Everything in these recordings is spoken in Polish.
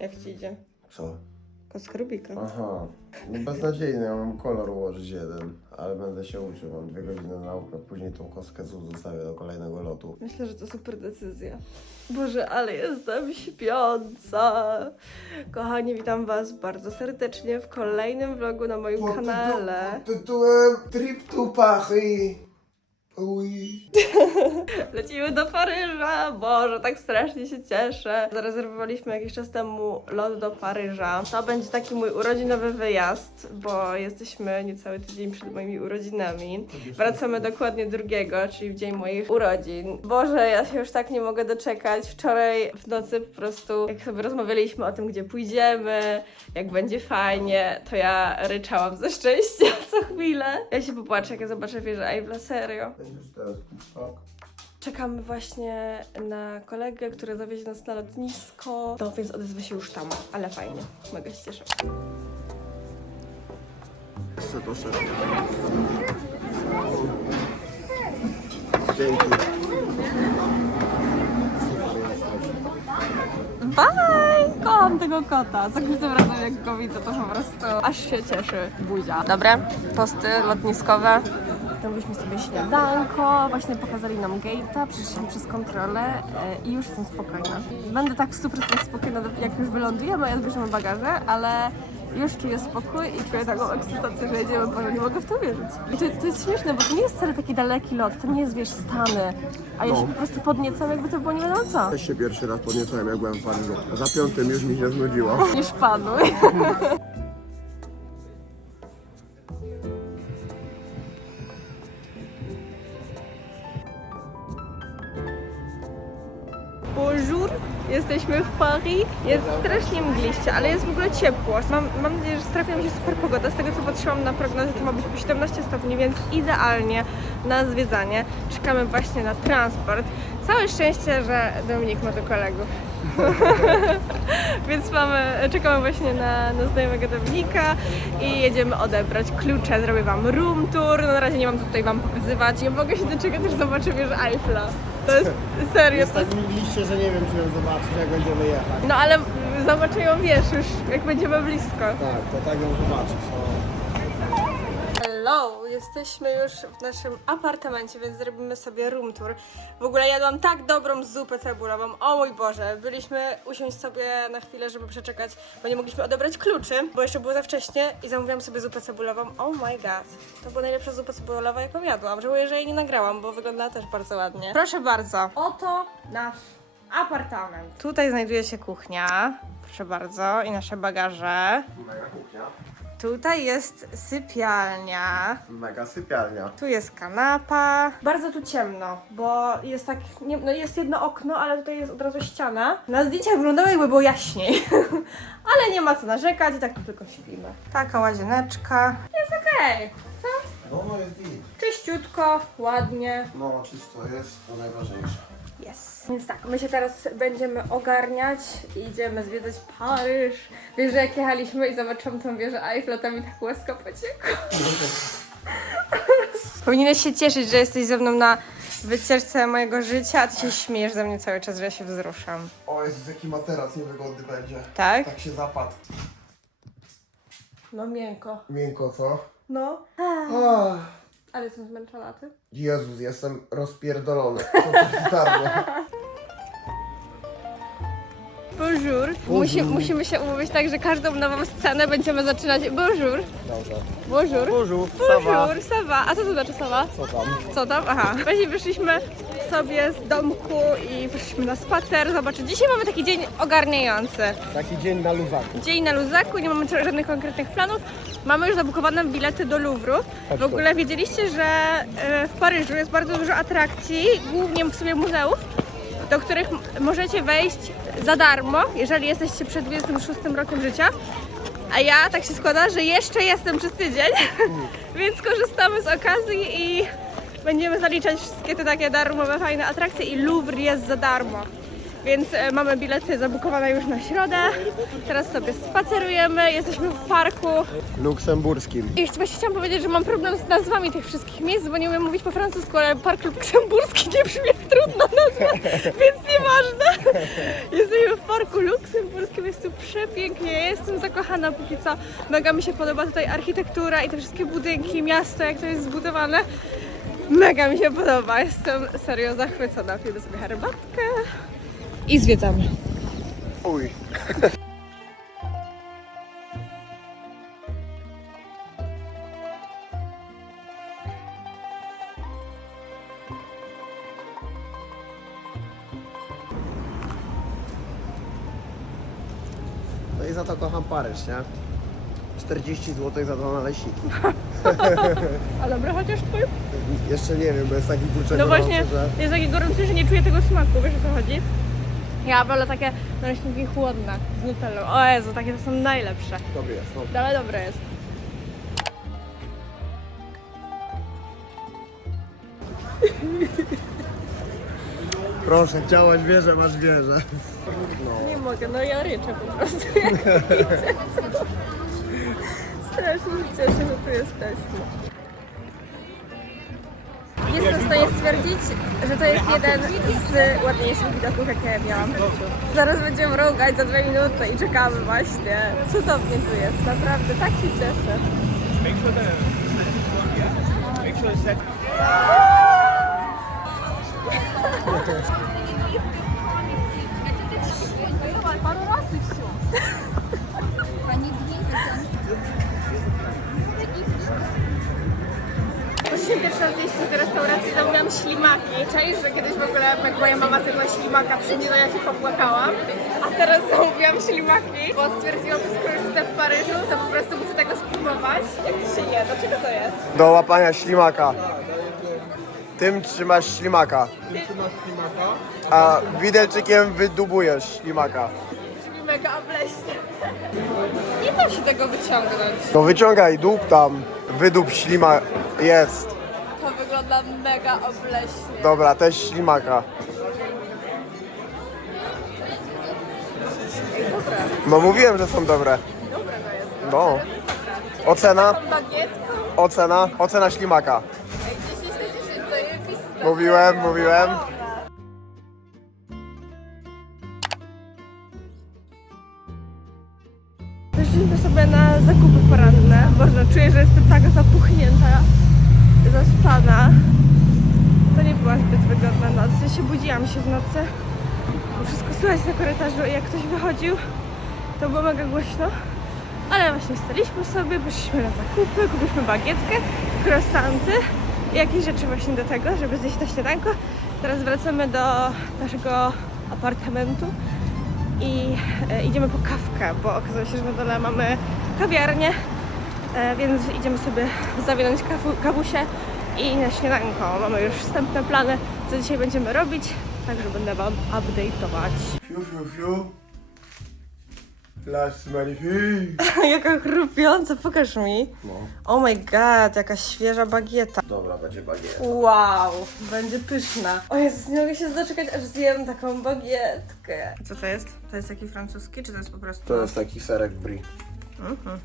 Jak ci idzie? Co? Kostka Rubika. Aha. No beznadziejny, ja mam kolor ułożyć jeden, ale będę się uczył, mam dwie godziny nauki, a później tą kostkę ZU zostawię do kolejnego lotu. Myślę, że to super decyzja. Boże, ale jestem śpiąca. Kochani, witam Was bardzo serdecznie w kolejnym vlogu na moim kanale. Pod tytułem Trip to Paris. Lecimy do Paryża! Boże, tak strasznie się cieszę. Zarezerwowaliśmy jakiś czas temu lot do Paryża. To będzie taki mój urodzinowy wyjazd, bo jesteśmy niecały tydzień przed moimi urodzinami. Wracamy dokładnie drugiego, czyli w dzień moich urodzin. Boże, ja się już tak nie mogę doczekać. Wczoraj w nocy po prostu, jak sobie rozmawialiśmy o tym, gdzie pójdziemy, jak będzie fajnie, to ja ryczałam ze szczęścia co chwilę. Ja się popłaczę, jak ja zobaczę wieżę Eiffla, serio. Teraz tak? Czekamy właśnie na kolegę, który zawiezie nas na lotnisko. No więc odezwę się już tam, ale fajnie. Mega się cieszę. To szef. Dzięki. Bye! Kocham tego kota. Za każdym razem jak go widzę, to po prostu aż się cieszy buzia. Dobre, tosty lotniskowe. Zrobiliśmy sobie śniadanko, właśnie pokazali nam gate'a, przyszliśmy przez kontrolę e, i już jestem spokojna. Będę tak w 100% spokojna, jak już wylądujemy i odbierzemy bagaże, ale już czuję spokój i czuję taką ekscytację, że jedziemy, bo nie mogę w to wierzyć. I to, to jest śmieszne, bo to nie jest wcale taki daleki lot, to nie jest, wiesz, Stany, a ja się po prostu podniecam, jakby to było nie wiadomo co. Też się pierwszy raz podniecałem, jak byłem w Paryżu. Za piątym już mi się znudziło. Niż panu. jesteśmy w Paris. Jest strasznie mgliście, ale jest w ogóle ciepło. Mam, mam nadzieję, że trafi nam się super pogoda. Z tego co patrzyłam na prognozę, to ma być po 17 stopni, więc idealnie na zwiedzanie. Czekamy właśnie na transport. Całe szczęście, że Dominik ma tu kolegów. Więc mamy, czekamy właśnie na, na znajomego Dominika i jedziemy odebrać klucze. Zrobię wam room tour. No, na razie nie mam tutaj wam pokazywać. Nie mogę się doczekać, aż zobaczę wieżę Eiffla. To jest serio. To jest, Mówiliście, że nie wiem, czy ją zobaczyć, jak będziemy jechać. no ale zobaczę ją wiesz już, jak będziemy blisko. Tak, to tak ją zobaczyć. Jesteśmy już w naszym apartamencie, więc zrobimy sobie room tour. W ogóle jadłam tak dobrą zupę cebulową, o mój Boże. Byliśmy usiąść sobie na chwilę, żeby przeczekać, bo nie mogliśmy odebrać kluczy, bo jeszcze było za wcześnie i zamówiłam sobie zupę cebulową. Oh my god, to była najlepsza zupa cebulowa, jaką jadłam. Żałuję, że jej nie nagrałam, bo wyglądała też bardzo ładnie. Proszę bardzo, oto nasz apartament. Tutaj znajduje się kuchnia, proszę bardzo, i nasze bagaże. Mega kuchnia. Tutaj jest sypialnia. Mega sypialnia. Tu jest kanapa. Bardzo tu ciemno, bo jest tak, nie, no jest jedno okno, ale tutaj jest od razu ściana. Na zdjęciach wyglądało jakby było jaśniej, ale nie ma co narzekać i tak tu tylko śpimy. Taka łazieneczka. Jest okej, co? No, no jest git. Czyściutko, ładnie. No, czysto jest, to najważniejsze. Jest. Więc tak, my się teraz będziemy ogarniać i idziemy zwiedzać Paryż. Wiesz, że jak jechaliśmy i zobaczyłam tą wieżę Eiffla, to mi tak łezka pociekła. Powinieneś się cieszyć, że jesteś ze mną na wycieczce mojego życia, a ty się śmiejesz ze mnie cały czas, że ja się wzruszam. O, jest jaki materac niewygodny będzie. Tak? Tak się zapadł. No miękko. Miękko, co? No. Ah. Ale jestem zmęczona, ty? Jezus, jestem rozpierdolony. Totalnie. Bonjour. Musi, musimy się umówić tak, że każdą nową scenę będziemy zaczynać bonjour. Dobrze. Bonjour. Bonjour, Bonjour, ça va. A co to znaczy ça va? Co tam? Co tam? Aha. Wcześniej wyszliśmy sobie z domku i wyszliśmy na spacer. Zobaczcie, dzisiaj mamy taki dzień ogarniający. Taki dzień na luzaku. Dzień na luzaku, nie mamy żadnych konkretnych planów. Mamy już zabukowane bilety do Louvru. W ogóle wiedzieliście, że e, w Paryżu jest bardzo dużo atrakcji, głównie w sumie muzeów, do których możecie wejść za darmo, jeżeli jesteście przed 26 rokiem życia. A ja tak się składa, że jeszcze jestem przez tydzień, więc korzystamy z okazji i będziemy zaliczać wszystkie te takie darmowe, fajne atrakcje i Louvre jest za darmo. Więc e, mamy bilety zabukowane już na środę. Teraz sobie spacerujemy, jesteśmy w parku. Luksemburskim. I właśnie chciałam powiedzieć, że mam problem z nazwami tych wszystkich miejsc, bo nie umiem mówić po francusku, ale Park Luksemburski nie brzmi jak trudna nazwa, więc nieważne. Jesteśmy w Parku Luksemburskim, jest tu przepięknie. Ja jestem zakochana póki co. Mega mi się podoba tutaj architektura i te wszystkie budynki, miasto, jak to jest zbudowane. Mega mi się podoba. Jestem serio zachwycona. Piję sobie herbatkę i zwiedzamy. Uj. No i za to kocham Paryż, nie? 40 zł za dwa naleśniki. A dobra, chociaż twój? Jeszcze nie wiem, bo jest taki kurczę No właśnie, że... jest taki gorący, że nie czuję tego smaku, wiesz o co chodzi? Ja wolę takie naleśniki chłodne z nutellą. O Jezu, takie to są najlepsze. Dobry jest, no. Ale dobre jest. Proszę, chciałaś wieżę, masz wieżę. Nie mogę, no ja ryczę po prostu jak widzę to. Strasznie się cieszę, że tu jesteśmy. Jestem w stanie stwierdzić, że to jest jeden z ładniejszych widoków, jakie miałam w. Zaraz będziemy mrugać za dwie minuty i czekamy właśnie. Cudownie tu jest, naprawdę, tak się cieszę. Poszliśmy pierwszy raz jeść do restauracji, zamówiłam ślimaki. Cześć, że kiedyś w ogóle jak moja mama zjadła ślimaka przy mnie, to ja się popłakałam. A teraz zamówiłam ślimaki, bo stwierdziłam, że skoro jestem w Paryżu, to po prostu muszę tego spróbować. Jak to się je? Dlaczego to jest? Do łapania ślimaka. Tym trzymasz ślimaka. A widelczykiem wydubujesz ślimaka. Brzmi mega obleśnie. Nie da się tego wyciągnąć. No wyciągaj dób tam. Wydób ślima. Jest. To wygląda mega obleśnie. Dobra, też ślimaka. No mówiłem, że są dobre. Dobre to jest. No. Ocena? Bagietką? Ocena? Ocena ślimaka. Ej, 10 na 10, zajebiste. Mówiłem, mówiłem. Poszliśmy sobie na zakupy poranne. Boże, czuję, że jestem tak zapuchnięta, zaspana. To nie była zbyt wygodna noc. Ja się budziłam się w nocy, bo wszystko słychać na korytarzu i jak ktoś wychodził, to było mega głośno. Ale właśnie staliśmy sobie, poszliśmy na zakupy, kupiliśmy bagietkę, croissanty i jakieś rzeczy właśnie do tego, żeby zjeść na śniadanko. Teraz wracamy do naszego apartamentu i e, idziemy po kawkę, bo okazało się, że na dole mamy kawiarnię, więc idziemy sobie zawinąć kawu, kawusie i na śniadanko. Mamy już wstępne plany, co dzisiaj będziemy robić, także będę Wam update'ować. Fiu, fiu, fiu. Las magnifique. Jaka chrupiąca, pokaż mi. No. Oh my god, jaka świeża bagieta. Dobra, będzie bagiet. Wow, będzie pyszna. O Jezus, nie mogę się doczekać, aż zjem taką bagietkę. Co to jest? To jest taki francuski, czy to jest po prostu... To jest taki serek brie. Mhm.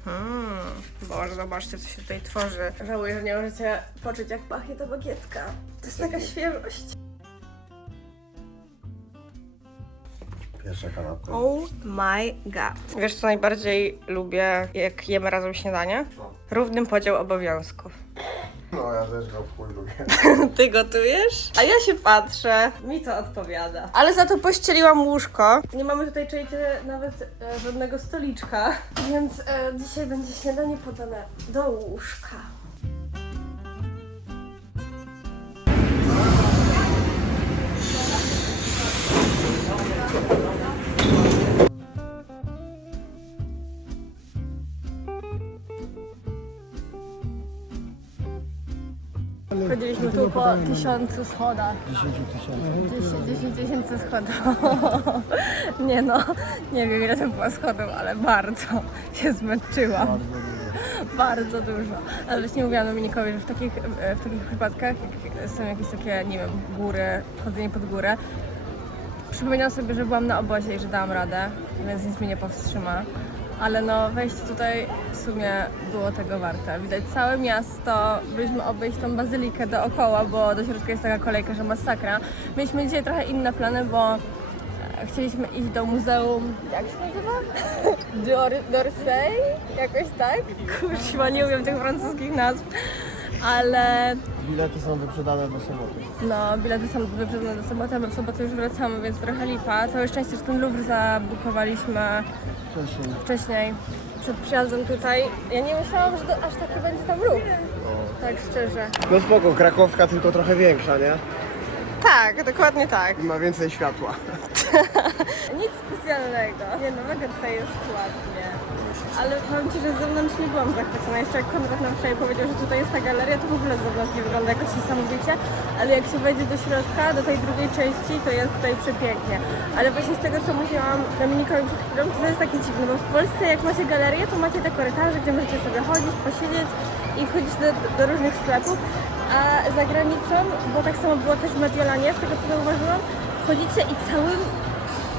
Boże, zobaczcie, co się tutaj tworzy. Żałuję, że nie możecie poczuć, jak pachnie ta bagietka. To jest taka świeżość. Pierwsza kanapka. Oh my god. Wiesz, co najbardziej lubię, jak jemy razem śniadanie? Równym podział obowiązków. No, ja też go w chuj lubię. Ty gotujesz? A ja się patrzę. Mi to odpowiada. Ale za to pościeliłam łóżko. Nie mamy tutaj, czujecie, nawet e, żadnego stoliczka. Więc e, dzisiaj będzie śniadanie podane do łóżka. Chodziliśmy tu po tysiącu schodach. 10 tysięcy. 10 tysięcy schodów. nie no, nie wiem ile to było schodów, ale bardzo się zmęczyłam. Bardzo dużo. Ale właśnie mówiłam Dominikowi, że w takich, w takich przypadkach, jak są jakieś takie, nie wiem, góry, chodzenie pod górę, przypominam sobie, że byłam na obozie i że dałam radę, więc nic mnie nie powstrzyma. Ale no, wejście tutaj w sumie było tego warte. Widać całe miasto, byliśmy obejść tą bazylikę dookoła, bo do środka jest taka kolejka, że masakra. Mieliśmy dzisiaj trochę inne plany, bo e, chcieliśmy iść do muzeum, jak się nazywa? Dor- D'Orsay? Jakoś tak? Kurwa, nie umiem tych francuskich nazw. Ale Bilety są wyprzedane do soboty. no, bilety są wyprzedzone do soboty, my w sobotę już wracamy, więc trochę lipa. Całe szczęście, że ten Louvre zabukowaliśmy Wcześniej. wcześniej, przed przyjazdem tutaj. Ja nie myślałam, że to aż taki będzie tam ruch. Tak szczerze. No spoko, krakowska tylko trochę większa, nie? Tak, dokładnie tak. I ma więcej światła. Nic specjalnego. Nie no, mega tutaj jest ładnie. Ale powiem Ci, że z zewnątrz nie byłam zachwycona. Jeszcze jak Konrad nam wczoraj powiedział, że tutaj jest ta galeria, to w ogóle z zewnątrz nie wygląda jakoś niesamowicie. Ale jak się wejdzie do środka, do tej drugiej części, to jest tutaj przepięknie. Ale właśnie z tego, co mówiłam Dominikowi przed chwilą, to jest takie dziwne, bo w Polsce jak macie galerię, to macie te korytarze, gdzie możecie sobie chodzić, posiedzieć i wchodzić do, do różnych sklepów. A za granicą, bo tak samo było też w Mediolanie, z tego co zauważyłam, wchodzicie i całym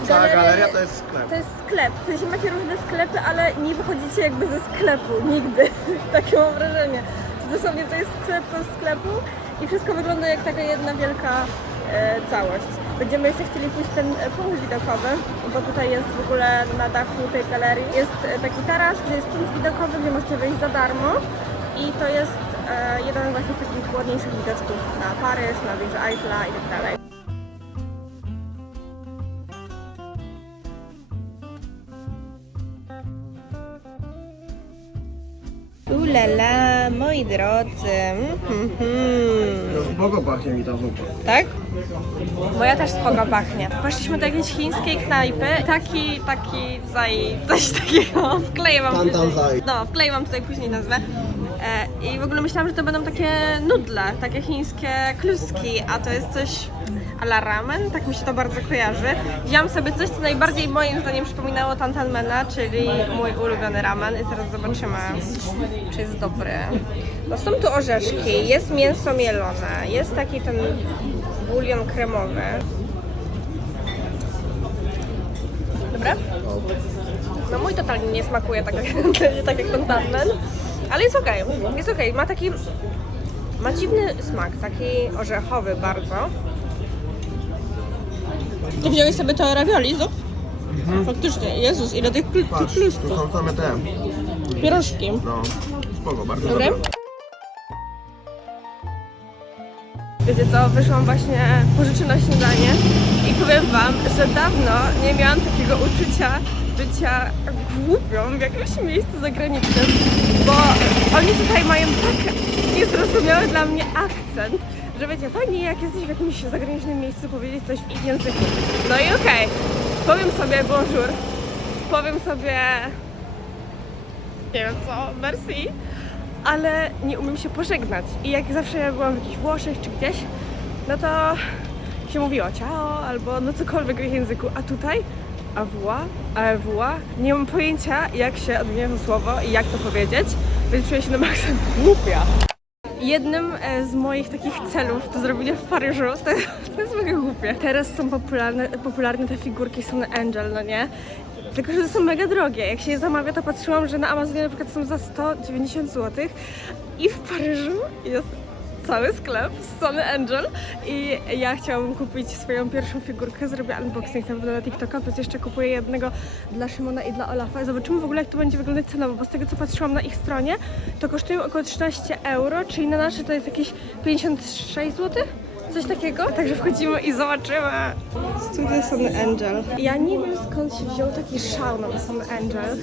Cała galeria to jest sklep. to jest sklep. W sensie macie różne sklepy, ale nie wychodzicie jakby ze sklepu. Nigdy. Takie mam wrażenie. Że dosłownie to jest sklep do sklepu i wszystko wygląda jak taka jedna wielka e, całość. Będziemy jeszcze chcieli pójść ten punkt widokowy, bo tutaj jest w ogóle na dachu tej galerii jest e, taki taras, gdzie jest punkt widokowy, gdzie możecie wyjść za darmo. I to jest e, jeden właśnie z takich ładniejszych widoczków na Paryż, na wieżę Eiffla i tak dalej. Ulala, moi drodzy. Spoko pachnie mi ta zupa. Tak? Moja też spoko pachnie. Poszliśmy do jakiejś chińskiej knajpy. Taki, taki zaj, coś takiego. Wkleję wam Tan tan później. zaj. No, wkleję wam tutaj później nazwę. E, I w ogóle myślałam, że to będą takie nudle, takie chińskie kluski, a to jest coś a la ramen, tak mi się to bardzo kojarzy. Wziąłam sobie coś, co najbardziej moim zdaniem przypominało tantanmena, czyli mój ulubiony ramen i zaraz zobaczymy, czy jest dobry. No są tu orzeszki, jest mięso mielone, jest taki ten bulion kremowy. Dobra? No mój totalnie nie smakuje tak, tak jak ten tanmen, ale jest okej, jest okej, ma taki, ma dziwny smak, taki orzechowy bardzo. Ty wziąłeś sobie to ravioli, zup? Faktycznie, Jezus, ile tych kl- Patrz, tu są same te. pierożki. No, spoko, bardzo Dobre? dobre. Wiecie co, wyszłam właśnie pożyczyć na śniadanie i powiem wam, że dawno nie miałam takiego uczucia bycia głupią w jakimś miejscu zagranicznym, bo oni tutaj mają tak niezrozumiały dla mnie akcent, że wiecie, fajnie jak jesteś w jakimś zagranicznym miejscu powiedzieć coś w ich języku. No i okej, powiem sobie bonjour, powiem sobie nie wiem co, merci, ale nie umiem się pożegnać. I jak zawsze ja byłam w jakichś Włoszech czy gdzieś, no to się mówiło ciao albo no cokolwiek w ich języku, a tutaj awua, awua, nie mam pojęcia jak się odmienia to słowo i jak to powiedzieć, więc czuję się na maksa głupia. Jednym e, z moich takich celów do zrobienia w Paryżu, to, to jest mega głupie. Teraz są popularne, popularne te figurki Sun Angel, no nie? Tylko, że to są mega drogie. Jak się je zamawia, to patrzyłam, że na Amazonie na przykład są za 190 zł i w Paryżu jest cały sklep z Sony Angel i ja chciałabym kupić swoją pierwszą figurkę, zrobię unboxing tam na TikToka, plus jeszcze kupuję jednego dla Szymona i dla Olafa. Zobaczymy w ogóle jak to będzie wyglądać cenowo, bo z tego co patrzyłam na ich stronie, to kosztują około 13 euro, czyli na nasze to jest jakieś 56 zł? Coś takiego? Także wchodzimy i zobaczymy. Studio Sun Angel. Ja nie wiem skąd się wziął taki szał na Sun Angel,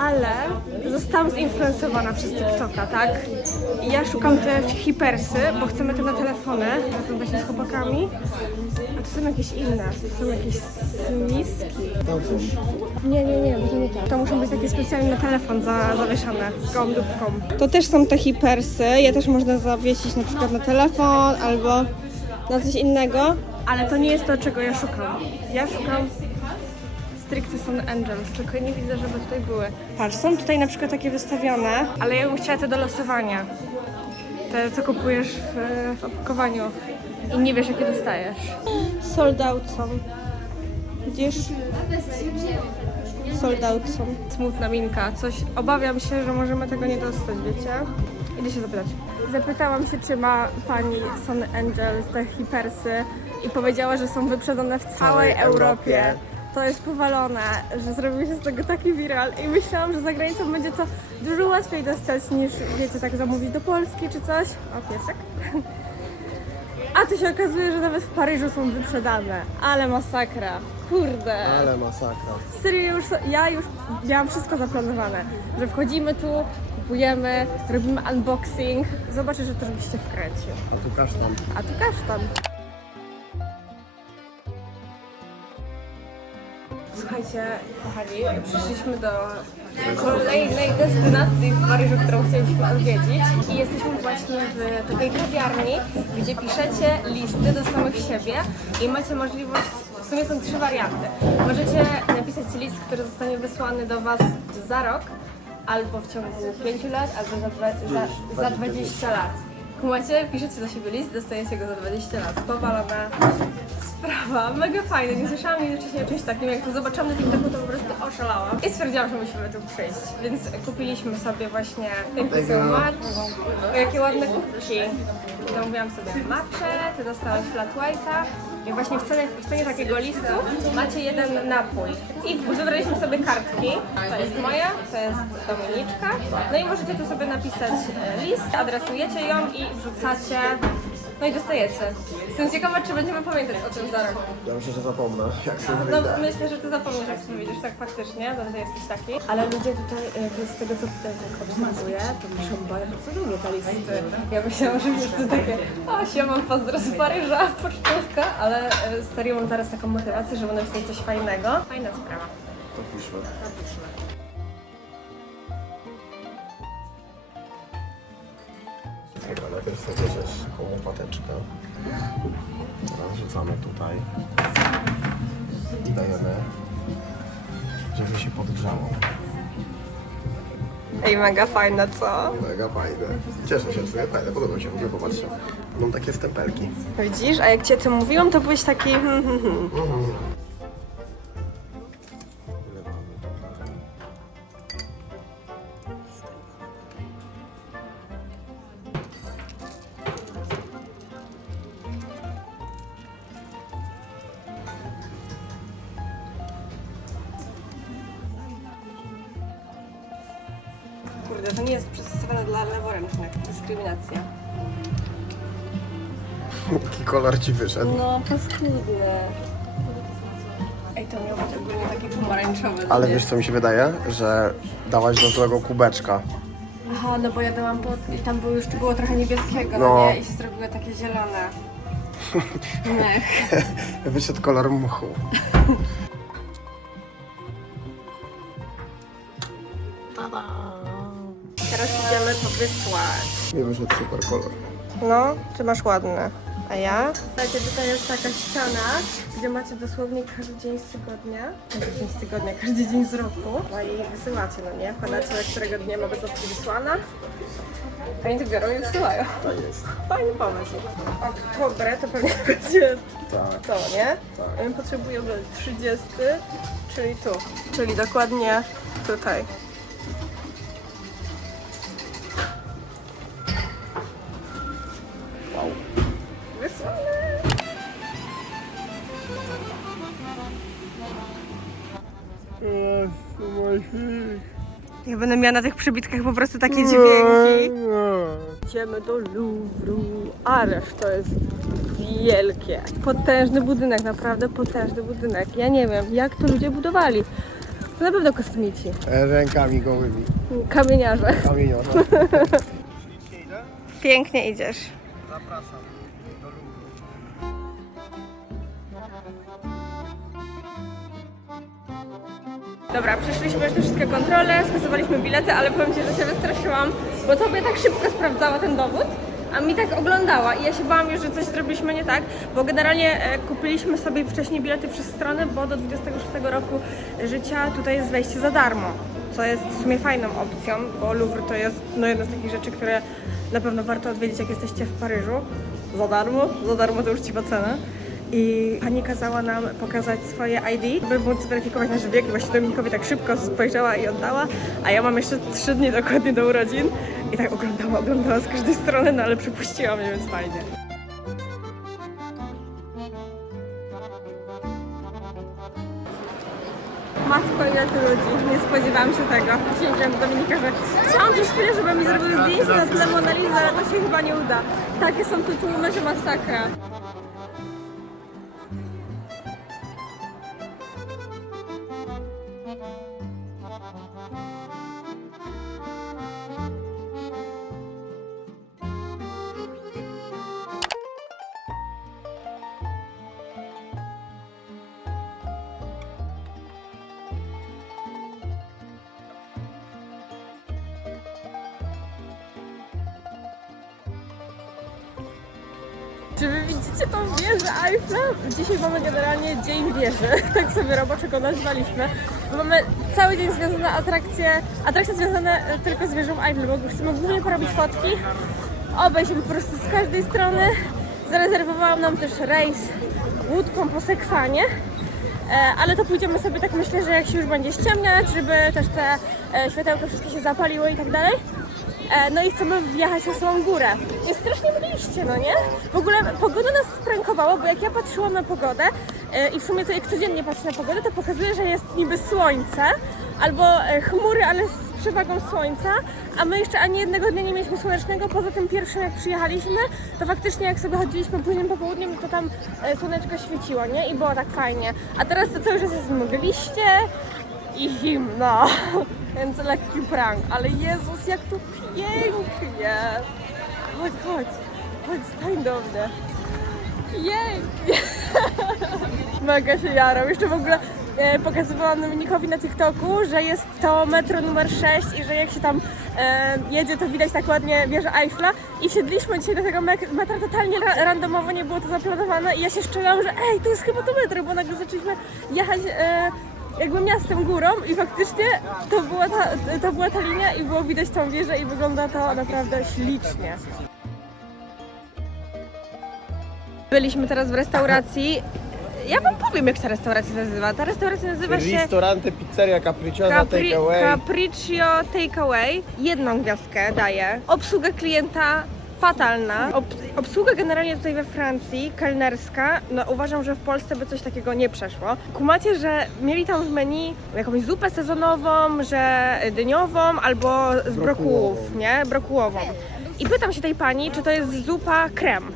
ale zostałam zinfluencowana przez TikToka, tak? I ja szukam te hipersy, bo chcemy te na telefony, razem właśnie z chłopakami. A to są jakieś inne, to są jakieś miski. Nie, nie, nie, może nie to. To muszą być takie specjalnie na telefon za, zawieszane z gołą dupką. To też są te hipersy, je też można zawiesić na przykład na telefon albo na coś innego. Ale to nie jest to, czego ja szukam. Ja szukam stricte Sun Angels, tylko nie widzę, żeby tutaj były. Patrz, są tutaj na przykład takie wystawione, ale ja bym chciała te do losowania. Te, co kupujesz w, w opakowaniu i nie wiesz, jakie dostajesz. Sold out są. Widzisz? Sold out są. Smutna minka. Coś, obawiam się, że możemy tego nie dostać, wiecie? Idę się zapytać. Zapytałam się, czy ma pani Sun Angels te hipersy i powiedziała, że są wyprzedane w całej Europie. Europie. To jest powalone, że zrobił się z tego taki viral i myślałam, że za granicą będzie to dużo łatwiej dostać niż, wiecie, tak zamówić do Polski czy coś. O, piesek. A tu się okazuje, że nawet w Paryżu są wyprzedane. Ale masakra. Kurde. Ale masakra. Serio, już, ja już miałam wszystko zaplanowane, że wchodzimy tu, kupujemy, robimy unboxing. Zobaczę, że też byście wkręcił. A tu kasztan. A tu kasztan. Słuchajcie, kochani, przyszliśmy do kolejnej destynacji w Paryżu, którą chcieliśmy odwiedzić i jesteśmy właśnie w takiej kawiarni, gdzie piszecie listy do samych siebie i macie możliwość, w sumie są trzy warianty. Możecie napisać list, który zostanie wysłany do Was za rok, albo w ciągu 5 lat, albo za, dwa, za, za 20 lat. Kumacie, piszecie do siebie list, dostajecie go za 20 lat. Powalona sprawa, mega fajne. Nie słyszałam nigdy wcześniej o czymś takim. Jak to zobaczyłam na TikToku, to po prostu oszalałam. I stwierdziłam, że musimy tu przyjść. Więc kupiliśmy sobie właśnie jakie ładne kubki. Zamówiłam sobie matchę, ty dostałaś flat white'a. I właśnie w cenie, w cenie takiego listu macie jeden napój. I wybraliśmy sobie kartki. To jest moja, to jest Dominiczka. No i możecie tu sobie napisać e, list, adresujecie ją i wrzucacie. No i dostajecie. Jestem ciekawa, czy będziemy pamiętać o tym za rok. Ja myślę, że zapomnę, jak sobie No myślę, że ty zapomnisz, jak sobie widzisz, tak faktycznie, to ty jesteś taki. Ale ludzie tutaj, jakby z tego co tutaj tak obserwuję, to piszą bardzo długie te listy. Ja myślałam, że już to takie, o siema, pozdro z Paryża, pocztówka, ale e, serio mam teraz taką motywację, żeby napisać coś fajnego. Fajna sprawa. To piszmy. Dobra, najpierw sobie bierzesz taką łopateczkę. Teraz rzucamy tutaj. I dajemy, żeby się podgrzało. Ej, mega fajna, co? Mega fajne. Cieszę się, sumie fajne, podoba mi się, w ogóle. Mam takie stempelki. Widzisz? A jak cię tym mówiłam, to byłeś taki hmm, hmm, hmm. Wylewamy kolor ci wyszedł? No, paskudne. Ej, to miał być ogólnie taki pomarańczowy. Ale nie? wiesz co mi się wydaje? Że dałaś do złego kubeczka. Aha, no bo ja dałam pod... i tam było już było trochę niebieskiego, no, No. nie? I się zrobiły takie zielone. Mech. Wyszedł kolor mchu. Teraz idziemy to wysłać. Mi wyszedł super kolor. No, ty masz ładne. A ja? Słuchajcie, tutaj jest taka ściana, gdzie macie dosłownie każdy dzień z tygodnia, każdy dzień z tygodnia, każdy dzień z roku. No i wysyłacie, no nie? Wkładacie, na którego dnia ma być zostać wysłana. Oni to biorą i wysyłają. Tak jest. Fajny pomysł. Oktobre to pewnie będzie to, nie? My potrzebujemy 30, czyli tu. Czyli dokładnie tutaj. Ja będę miała na tych przybitkach po prostu takie dźwięki. Idziemy do Louvru. Ależ to jest wielkie. Potężny budynek, naprawdę potężny budynek. Ja nie wiem, jak to ludzie budowali. To na pewno kosmici. Rękami gołymi. Kamieniarze. Kamieniarze. Pięknie idziesz. Zapraszam Dobra, przeszliśmy już te wszystkie kontrole, skasowaliśmy bilety, ale powiem Ci, że się wystraszyłam, bo Tobie tak szybko sprawdzała ten dowód, a mi tak oglądała i ja się bałam już, że coś zrobiliśmy nie tak, bo generalnie e, kupiliśmy sobie wcześniej bilety przez stronę, bo do 26 roku życia tutaj jest wejście za darmo, co jest w sumie fajną opcją, bo Louvre to jest no, jedna z takich rzeczy, które na pewno warto odwiedzić, jak jesteście w Paryżu. Za darmo, za darmo to uczciwa cena i pani kazała nam pokazać swoje ID, by móc zweryfikować nasz wiek. I właśnie Dominikowi tak szybko spojrzała i oddała, a ja mam jeszcze trzy dni dokładnie do urodzin. I tak oglądała, oglądała z każdej strony, no ale przypuściła mnie, więc fajnie. matko, ile tu ludzi. Nie spodziewałam się tego. Dzisiaj do Dominika, że chciałam przez chwilę, żeby mi zrobił zdjęcie na tle Monalizy, ale to się chyba nie uda. Takie są tu tłumy, że masakra. Widzicie tą wieżę Eiffla? Dzisiaj mamy generalnie Dzień Wieży, tak sobie roboczo go nazwaliśmy. Mamy cały dzień związane atrakcje, atrakcje związane e, tylko z wieżą Eiffla, bo chcemy głównie porobić fotki, obejść po prostu z każdej strony. Zarezerwowałam nam też rejs łódką po Sekwanie. E, ale to pójdziemy sobie tak myślę, że jak się już będzie ściemniać, żeby też te e, światełka wszystkie się zapaliły i tak dalej. E, No i chcemy wjechać na samą górę. Jest strasznie mgliście, no nie? W ogóle pogoda nas sprankowała, bo jak ja patrzyłam na pogodę e, i w sumie to jak codziennie patrzę na pogodę, to pokazuje, że jest niby słońce albo e, chmury, ale z przewagą słońca, a my jeszcze ani jednego dnia nie mieliśmy słonecznego, poza tym pierwszym jak przyjechaliśmy, to faktycznie jak sobie chodziliśmy późnym popołudniem, to tam słoneczko świeciło, nie? I było tak fajnie. A teraz to cały czas jest mgliście, i zimno, więc lekki prank, ale Jezus, jak tu pięknie! Chodź, chodź, chodź, stań do mnie. Pięknie! Mega się jarał. Jeszcze w ogóle e, pokazywałam Dominikowi na TikToku, że jest to metro numer 6 i że jak się tam e, jedzie, to widać tak ładnie wieżę Eiffla. I siedliśmy dzisiaj do tego mek- metra totalnie ra- randomowo, nie było to zaplanowane i ja się szczerzyłam, że ej, to jest chyba to metro, bo nagle zaczęliśmy jechać e, jakby miastem górą i faktycznie to była, ta, to była ta linia i było widać tą wieżę i wygląda to naprawdę ślicznie. Byliśmy teraz w restauracji. Ja wam powiem, jak ta restauracja nazywa. Ta restauracja nazywa się Ristorante, pizzeria, capricciosa, Capri, takeaway. Capriccio Takeaway. Jedną gwiazdkę daje. Obsługa klienta fatalna. Ob, obsługa generalnie tutaj we Francji, kelnerska, no uważam, że w Polsce by coś takiego nie przeszło. Kumacie, że mieli tam w menu jakąś zupę sezonową, że dyniową albo z brokułów, nie? Brokułową. I pytam się tej pani, czy to jest zupa krem.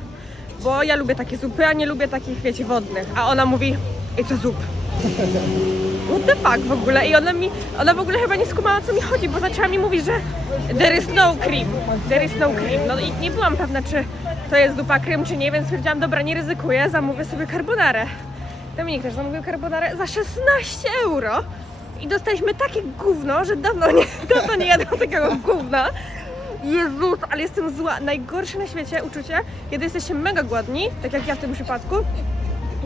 Bo ja lubię takie zupy, a nie lubię takich, wiecie, wodnych. A ona mówi, it's a zup. What the fuck w ogóle? I ona mi, ona w ogóle chyba nie skumała co mi chodzi, bo zaczęła mi mówić, że there is no cream, there is no cream. No i nie byłam pewna, czy to jest zupa krem, czy nie, więc stwierdziłam, dobra, nie ryzykuję, zamówię sobie carbonarę. Dominik też zamówił carbonarę za 16 euro. I dostaliśmy takie gówno, że dawno nie, dawno nie jadłam takiego gówna. Jezus, ale jestem zła. Najgorsze na świecie uczucie, kiedy jesteście mega głodni, tak jak ja w tym przypadku,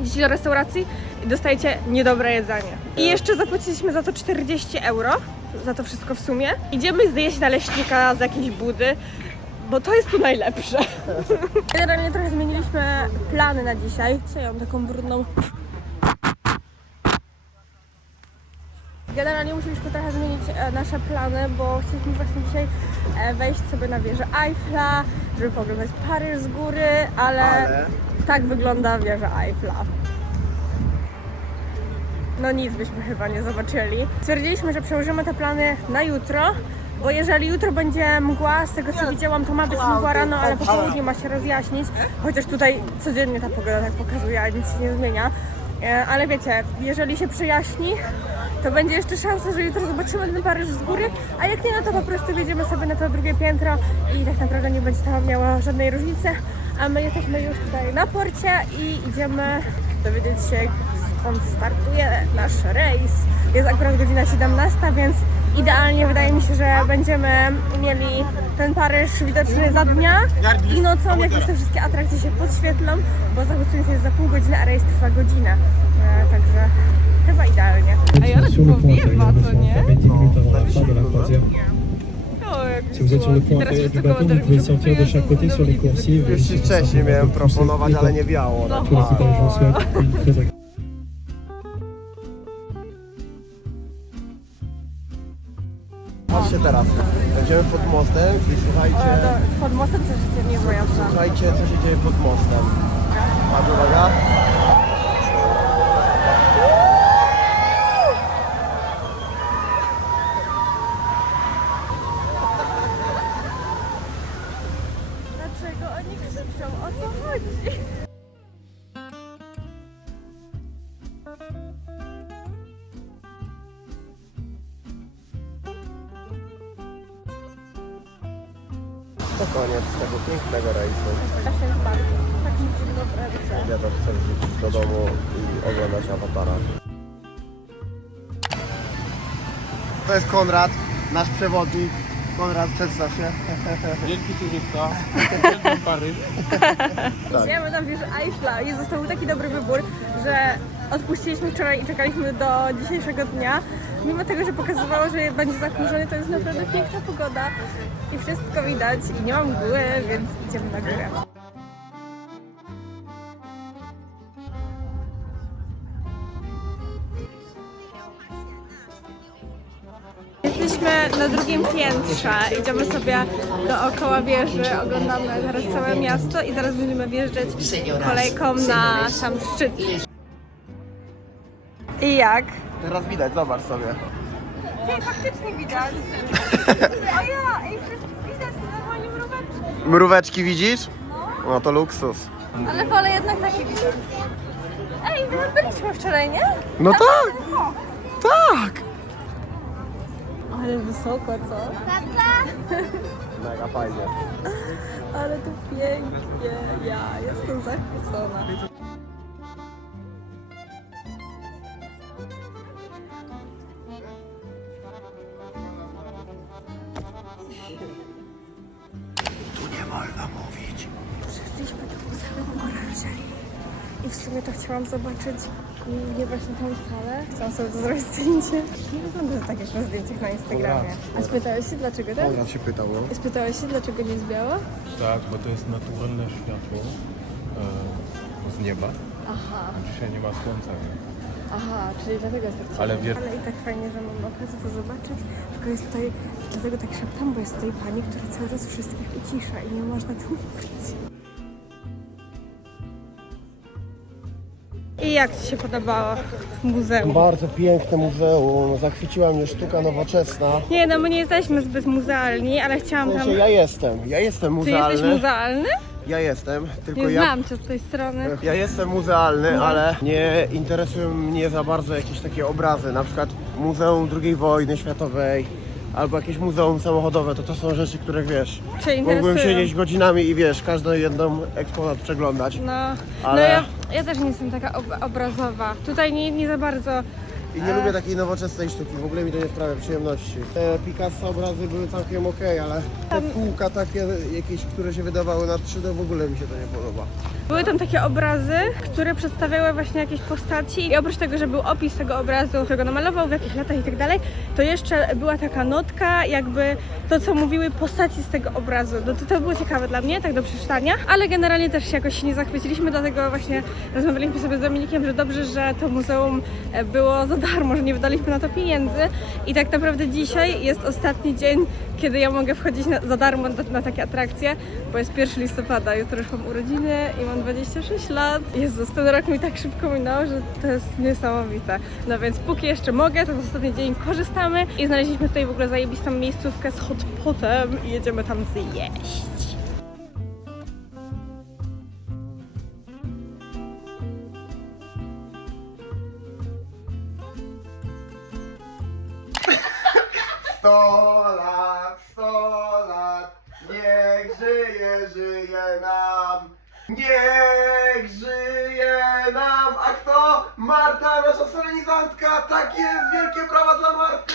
idziecie do restauracji i dostajecie niedobre jedzenie. I jeszcze zapłaciliśmy za to 40 euro, za to wszystko w sumie. Idziemy zjeść naleśnika z jakiejś budy, bo to jest tu najlepsze. Generalnie trochę zmieniliśmy plany na dzisiaj. Ja mam taką brudną... Generalnie musieliśmy trochę zmienić e, nasze plany, bo chcieliśmy właśnie dzisiaj e, wejść sobie na wieżę Eiffla, żeby pooglądać Paryż z góry, ale, Ale? tak wygląda wieża Eiffla. No nic byśmy chyba nie zobaczyli. Stwierdziliśmy, że przełożymy te plany na jutro, bo jeżeli jutro będzie mgła, z tego co widziałam, to ma być mgła rano, ale po południu ma się rozjaśnić, chociaż tutaj codziennie ta pogoda tak pokazuje, a nic się nie zmienia. E, Ale wiecie, jeżeli się przejaśni, to będzie jeszcze szansa, że jutro zobaczymy ten Paryż z góry, a jak nie, no to po prostu wjedziemy sobie na to drugie piętro i tak naprawdę nie będzie to miało żadnej różnicy. A my jesteśmy już tutaj na porcie i idziemy dowiedzieć się, skąd startuje nasz rejs. Jest akurat godzina 17, więc idealnie wydaje mi się, że będziemy mieli ten Paryż widoczny za dnia i nocą, jak już te wszystkie atrakcje się podświetlą, bo zachód jest za pół godziny, a rejs trwa godzinę. E, także chyba idealnie. Ej, ale powiewa, co nie? 10 minutes avant la fin de la croisière. O, jak Si vous êtes sur le point wszyscy du bateau, vous pouvez sortir de chaque côté sur les coursiers. Już ci wcześniej miałem proponować, ale nie wiało. No. Agréable Patrzcie teraz. Będziemy pod mostem i słuchajcie, do, pod mostem też jest jazda. słuchajcie co się dzieje pod mostem. Patrz uwaga. To koniec tego pięknego rejsu. Też bardzo. Tak mi zimno w ręce. Ja to chcę wrócić do domu i oglądać awatara. To jest Konrad, nasz przewodnik. Konrad, przedstaw się. Wielki turysta, uwielbiam Paryż. Tak. Idziemy na wieżę Eiffla i został taki dobry wybór, że odpuściliśmy wczoraj i czekaliśmy do dzisiejszego dnia. Mimo tego, że pokazywało, że będzie zachmurzony, to jest naprawdę piękna pogoda i wszystko widać i nie mam mgły, więc idziemy na górę. Jesteśmy na drugim piętrze, idziemy sobie dookoła wieży, oglądamy teraz całe miasto i zaraz będziemy wjeżdżać kolejką na sam szczyt. I jak? Teraz widać, zobacz sobie. Ej, faktycznie widać. O ja, ej, wszystko widać, normalnie mróweczki. Mróweczki widzisz? No to luksus. Ale wolę jednak takie widać. Ej, my tam byliśmy wczoraj, nie? No tak, O, tak. ale wysoko, co? Mega fajnie. Ale to pięknie. Ja jestem zachwycona. Sumie to chciałam zobaczyć głównie właśnie tą salę. Chciałam sobie to zrobić zdjęcie. Nie wygląda to tak jak na zdjęciach na Instagramie. A spytałeś się dlaczego tak? Konrad się pytał, no. Spytałeś się dlaczego nie jest biała? Tak, bo to jest naturalne światło e, z nieba. Aha, Dzisiaj nie ma słońca. aha, czyli dlatego jest tak ciemno. Ale wie- Ale i tak fajnie, że mam okazję to zobaczyć. Tylko jest tutaj, dlatego tak szeptam, bo jest tutaj pani, która cały czas wszystkich ucisza i nie można tu mówić. I jak Ci się podobało w muzeum? Bardzo piękne muzeum. Zachwyciła mnie sztuka nowoczesna. Nie, no my nie jesteśmy zbyt muzealni, ale chciałam tam... sensie ja jestem. Ja jestem Ty jesteś muzealny. muzealny? Ja jestem, tylko Nie ja. znam Cię od tej strony. Ja jestem muzealny, ale nie interesują mnie za bardzo jakieś takie obrazy, na przykład Muzeum II wojny światowej albo jakieś muzeum samochodowe, to to są rzeczy, które wiesz, Cię mógłbym interesują. siedzieć godzinami i wiesz, każdą jedną eksponat przeglądać. No, no Ale- ja, ja też nie jestem taka ob obrazowa. Tutaj nie, nie za bardzo. I nie lubię takiej nowoczesnej sztuki, w ogóle mi to nie sprawia przyjemności. Te Picasso obrazy były całkiem okej, ale te kółka takie jakieś, które się wydawały na 3D, w ogóle mi się to nie podoba. Były tam takie obrazy, które przedstawiały właśnie jakieś postaci i oprócz tego, że był opis tego obrazu, którego namalował, w jakich latach i tak dalej, to jeszcze była taka notka, jakby to, co mówiły postaci z tego obrazu. No to, to było ciekawe dla mnie, tak do przeczytania, ale generalnie też się jakoś nie zachwyciliśmy, dlatego właśnie rozmawialiśmy sobie z Dominikiem, że dobrze, że to muzeum e, było za darmo, że nie wydaliśmy na to pieniędzy i tak naprawdę dzisiaj jest ostatni dzień, kiedy ja mogę wchodzić na, za darmo na, na takie atrakcje, bo jest 1 listopada, jutro już mam urodziny i mam 26 lat. Jezus, ten rok mi tak szybko minął, że to jest niesamowite. No więc póki jeszcze mogę, to ostatni dzień korzystamy i znaleźliśmy tutaj w ogóle zajebistą miejscówkę z hotpotem i jedziemy tam zjeść. Sto lat, sto lat, niech żyje, żyje nam. Niech żyje nam. A kto? Marta, nasza solenizantka. Tak jest, wielkie brawa dla Marty.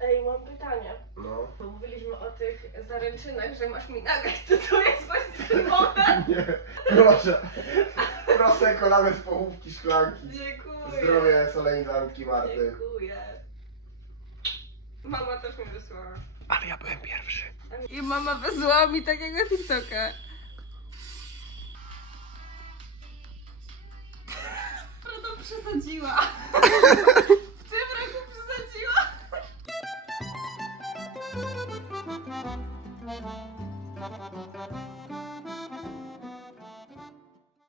Ej, mam pytanie. No, Mówiliśmy o tych zaręczynach, że masz mi nagrać, to to jest właśnie ten moment. nie, proszę. Proszę, kolamy z połówki szklanki. Dziękuję. Zdrowie solenizantki Marty. Dziękuję. Mama też mi wysłała. Ale ja byłem pierwszy. I mama wysłała mi takiego TikToka. To przesadziła. W tym roku przesadziła.